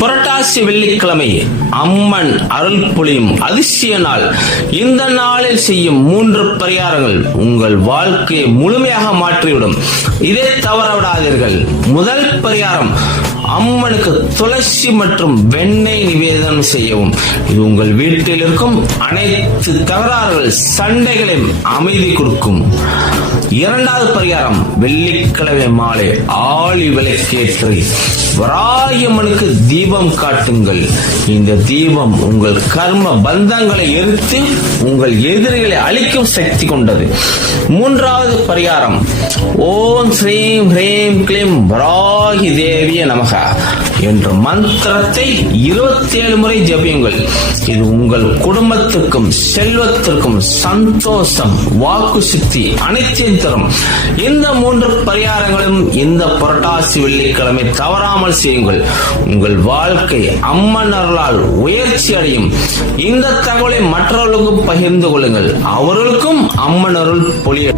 புரட்டாசி வெள்ளிக்கிழமை அம்மன் அருள் பொழியும் அதிசய நாள். இந்த நாளில் செய்யும் மூன்று பரிகாரங்கள் உங்கள் வாழ்க்கையை முழுமையாக மாற்றிவிடும். இதை தவற விடாதீர்கள் முதல் பரிகாரம் அம்மனுக்கு துளசி மற்றும் வெண்ணெய் நிவேதனம் செய்யவும். இது உங்கள் வீட்டில் இருக்கும் அனைத்து தகராறுகள் சண்டைகளையும் அமைதி கொடுக்கும். இரண்டாவது பரிகாரம் வெள்ளிக்கிழமை மாலை ஆளி விளக்கேற்றி வராயம்மனுக்கு தீபம் காட்டுங்கள். இந்த தீபம் உங்கள் கர்ம பந்தங்களை எரித்து உங்கள் எதிரிகளை அழிக்கும் சக்தி கொண்டது. மூன்றாவது பரிகாரம் ஓம் ஸ்ரீம் ஹ்ரீம் கிளீம் வராகி தேவிய நமக என்ற மந்திரத்தை இருபத்தி ஏழு முறை ஜபியுங்கள். இது உங்கள் குடும்பத்துக்கும் செல்வத்திற்கும் சந்தோஷம் வாக்கு சித்தி அனைத்தையும் தரும். இந்த மூன்று பரிகாரங்களும் இந்த புரட்டாசி வெள்ளிக்கிழமை தவறாமல் செய்யுங்கள். உங்கள் வாழ்க்கை அம்மன் அருளால் உயர்ச்சி அடையும். இந்த தகவலை மற்றவர்களுக்கும் பகிர்ந்து கொள்ளுங்கள். அவர்களுக்கும் அம்மன் அருள் பொழிய